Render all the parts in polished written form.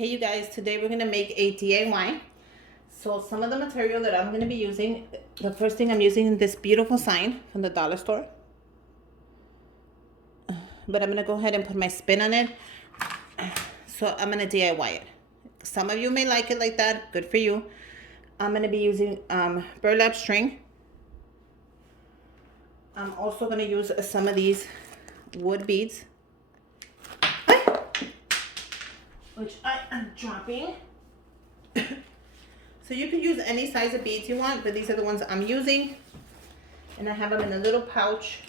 Hey you guys, today we're gonna make a DIY. So some of the material that I'm gonna be using, the first thing I'm using is this beautiful sign from the dollar store. But I'm gonna go ahead and put my spin on it. So I'm gonna DIY it. Some of you may like it like that, good for you. I'm gonna be using burlap string. I'm also gonna use some of these wood beads, which I am dropping. So you can use any size of beads you want, but these are the ones I'm using. And I have them in a little pouch.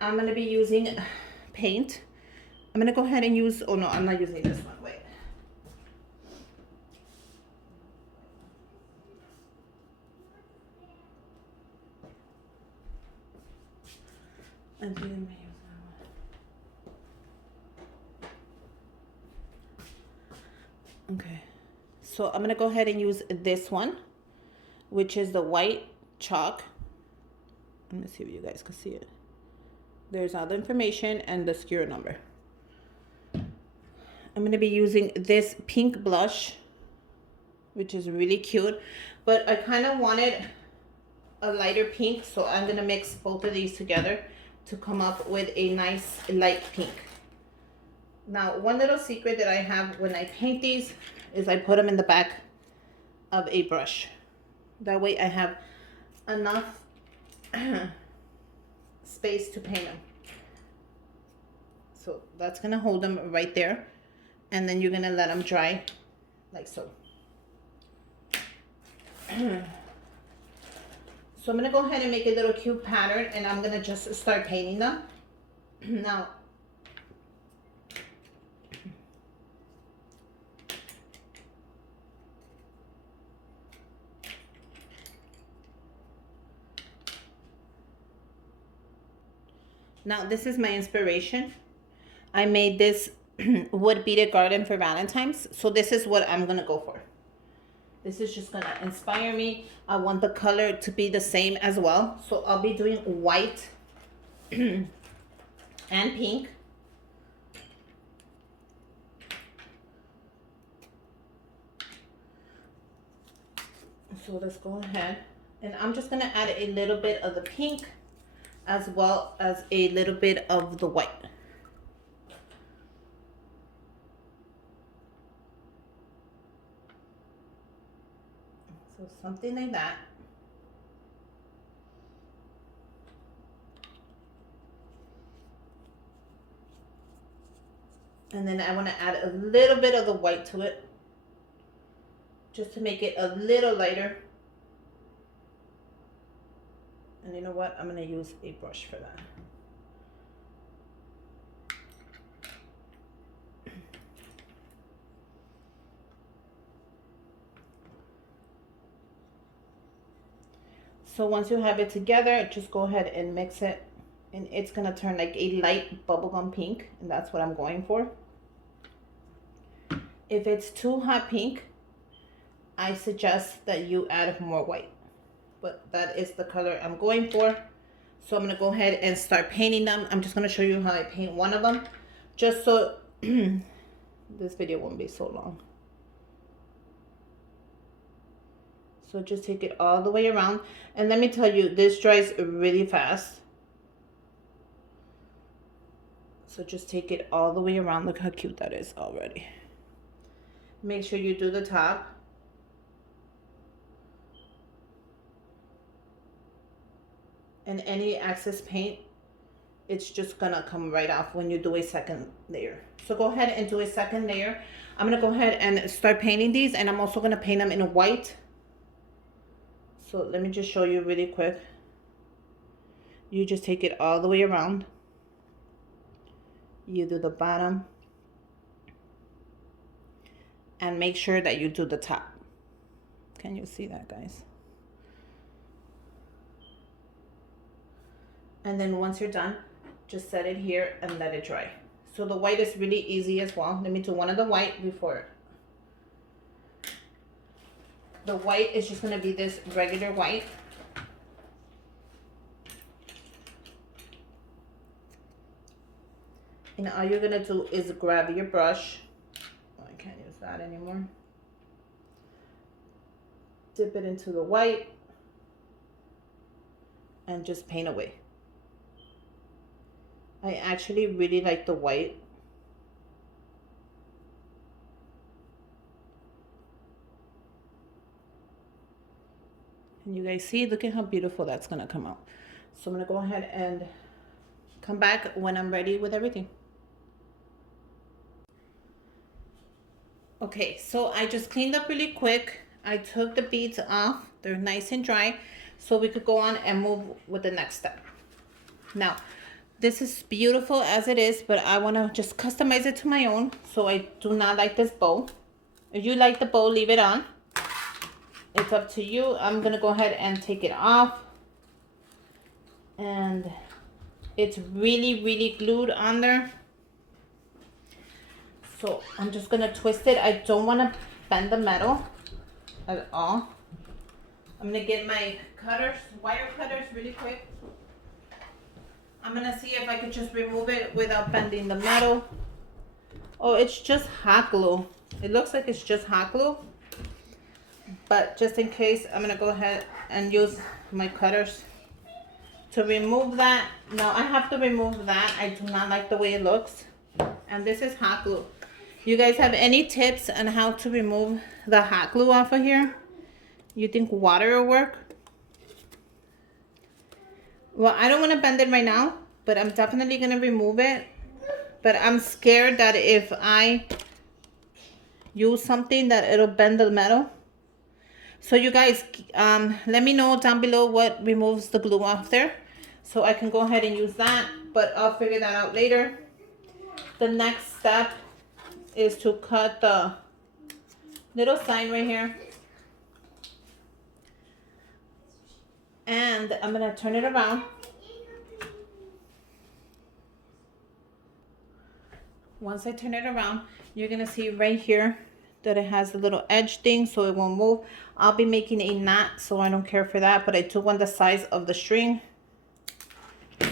I'm going to be using paint. I'm going to go ahead and use, oh no, I'm not using this one, wait. I didn't use that one. Okay. So I'm going to go ahead and use this one, which is the white chalk. Let me see if you guys can see it. There's all the information and the skewer number. I'm going to be using this pink blush, which is really cute, but I kind of wanted a lighter pink, so I'm going to mix both of these together to come up with a nice light pink. Now, one little secret that I have when I paint these is I put them in the back of a brush. That way I have enough space to paint them. So that's gonna hold them right there, and then you're gonna let them dry like so. So I'm gonna go ahead and make a little cute pattern, and I'm gonna just start painting them. Now this is my inspiration. I made this wood beaded garden for Valentine's. So this is what I'm gonna go for. This is just gonna inspire me. I want the color to be the same as well. So I'll be doing white and pink. So let's go ahead. And I'm just gonna add a little bit of the pink as well as a little bit of the white. So something like that. And then I want to add a little bit of the white to it, just to make it a little lighter. And you know what? I'm going to use a brush for that. So once you have it together, just go ahead and mix it. And it's going to turn like a light bubblegum pink. And that's what I'm going for. If it's too hot pink, I suggest that you add more white. But that is the color I'm going for. So I'm going to go ahead and start painting them. I'm just going to show you how I paint one of them, just so this video won't be so long. So just take it all the way around. And let me tell you, this dries really fast. So just take it all the way around. Look how cute that is already. Make sure you do the top. And any excess paint, it's just gonna come right off when you do a second layer. So go ahead and do a second layer. I'm gonna go ahead and start painting these, and I'm also gonna paint them in white. So let me just show you really quick. You just take it all the way around. You do the bottom. And make sure that you do the top. Can you see that, guys? And then once you're done, just set it here and let it dry. So the white is really easy as well. Let me do one of the white before. The white is just gonna be this regular white. And all you're gonna do is grab your brush that anymore. Dip it into the white and just paint away. I actually really like the white. And you guys see, look at how beautiful that's gonna come out. So I'm gonna go ahead and come back when I'm ready with everything. Okay, so I just cleaned up really quick. I took the beads off. They're nice and dry. So we could go on and move with the next step. Now, this is beautiful as it is, but I want to just customize it to my own. So I do not like this bow. If you like the bow, leave it on. It's up to you. I'm going to go ahead and take it off. And it's really, really glued on there. So I'm just going to twist it. I don't want to bend the metal at all. I'm going to get my cutters, wire cutters really quick. I'm going to see if I could just remove it without bending the metal. Oh, it's just hot glue. It looks like it's just hot glue. But just in case, I'm going to go ahead and use my cutters to remove that. Now I have to remove that. I do not like the way it looks. And this is hot glue. You guys have any tips on how to remove the hot glue off of here? You think water will work? Well, I don't want to bend it right now, but I'm definitely going to remove it. But I'm scared that if I use something that it'll bend the metal. So you guys, let me know down below what removes the glue off there. So I can go ahead and use that, but I'll figure that out later. The next step is to cut the little sign right here. And I'm going to turn it around. Once I turn it around, you're going to see right here that it has a little edge thing so it won't move. I'll be making a knot, so I don't care for that, but I do want the size of the string.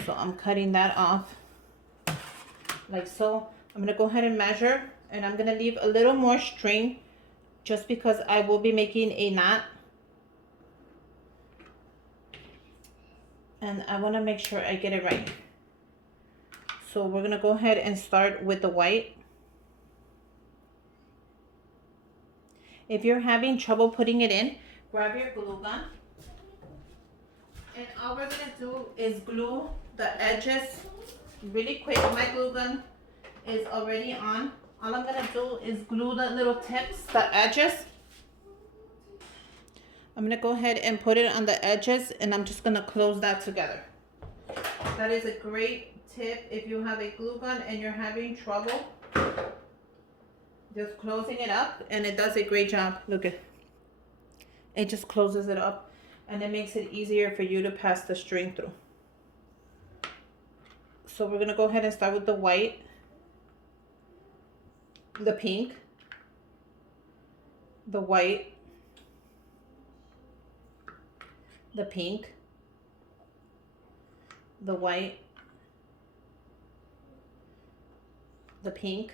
So I'm cutting that off like so. I'm going to go ahead and measure, and I'm going to leave a little more string just because I will be making a knot. And I want to make sure I get it right. So we're going to go ahead and start with the white. If you're having trouble putting it in, grab your glue gun. And all we're going to do is glue the edges really quick. My glue gun is already on. All I'm going to do is glue the little tips, the edges. I'm going to go ahead and put it on the edges, and I'm just going to close that together. That is a great tip if you have a glue gun and you're having trouble just closing it up, and it does a great job. Look at it, just closes it up, and it makes it easier for you to pass the string through. So we're going to go ahead and start with the white, the pink, the white, the pink, the white, the pink.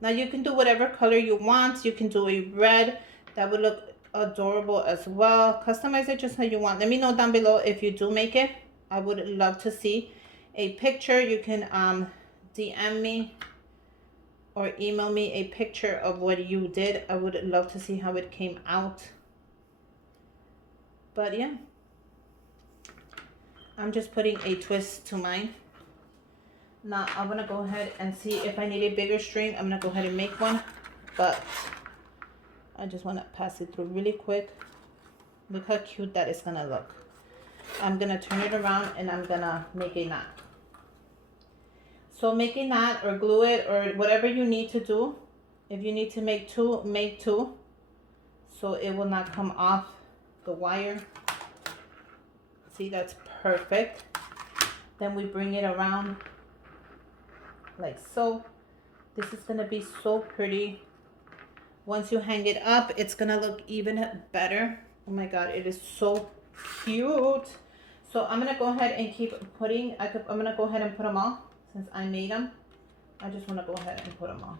Now you can do whatever color you want. You can do a red. That would look adorable as well. Customize it just how you want. Let me know down below if you do make it. I would love to see a picture. You can DM me or email me a picture of what you did. I would love to see how it came out. But yeah, I'm just putting a twist to mine. Now I'm gonna go ahead and see if I need a bigger string. I'm gonna go ahead and make one, but I just want to pass it through really quick. Look how cute that is gonna look. I'm gonna turn it around and I'm gonna make a knot. So make a knot or glue it or whatever you need to do. If you need to make two, make two, so it will not come off the wire. See, that's perfect. Then we bring it around like so. This is gonna be so pretty. Once you hang it up, it's gonna look even better. Oh my god, it is so cute. So I'm gonna go ahead and keep putting, I'm gonna go ahead and put them all since I made them. I just wanna go ahead and put them all.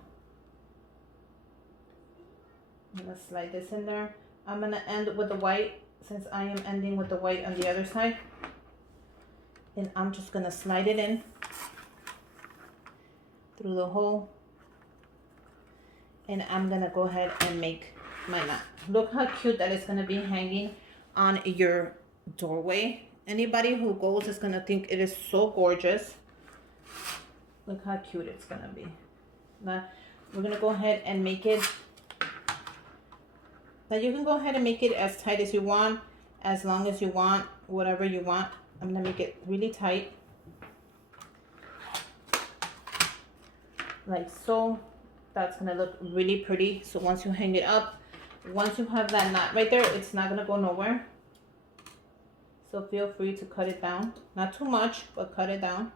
I'm gonna slide this in there. I'm gonna end with the white since I am ending with the white on the other side. And I'm just gonna slide it in through the hole. And I'm gonna go ahead and make my knot. Look how cute that is gonna be hanging on your doorway. Anybody who goes is gonna think it is so gorgeous. Look how cute it's gonna be. Now we're gonna go ahead and make it. Now you can go ahead and make it as tight as you want, as long as you want, whatever you want. I'm gonna make it really tight, like so. That's gonna look really pretty. So once you hang it up, once you have that knot right there, it's not gonna go nowhere. So feel free to cut it down. Not too much, but cut it down.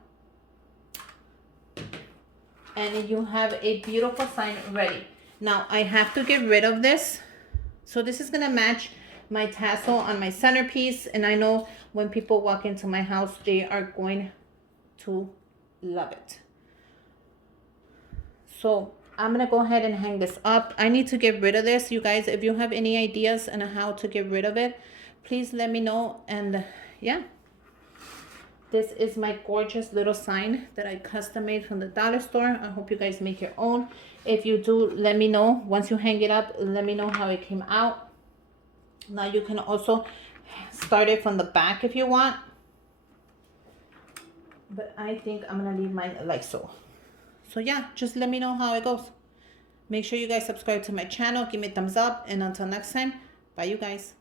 And you have a beautiful sign ready. Now I have to get rid of this. So this is gonna match my tassel on my centerpiece. And I know when people walk into my house, they are going to love it. So I'm gonna go ahead and hang this up. I need to get rid of this. You guys, if you have any ideas on how to get rid of it, please let me know. And yeah, this is my gorgeous little sign that I custom made from the dollar store. I hope you guys make your own. If you do, let me know. Once you hang it up, let me know how it came out. Now you can also start it from the back if you want. But I think I'm gonna leave mine like so. So yeah, just let me know how it goes. Make sure you guys subscribe to my channel, give me a thumbs up, and until next time, bye you guys.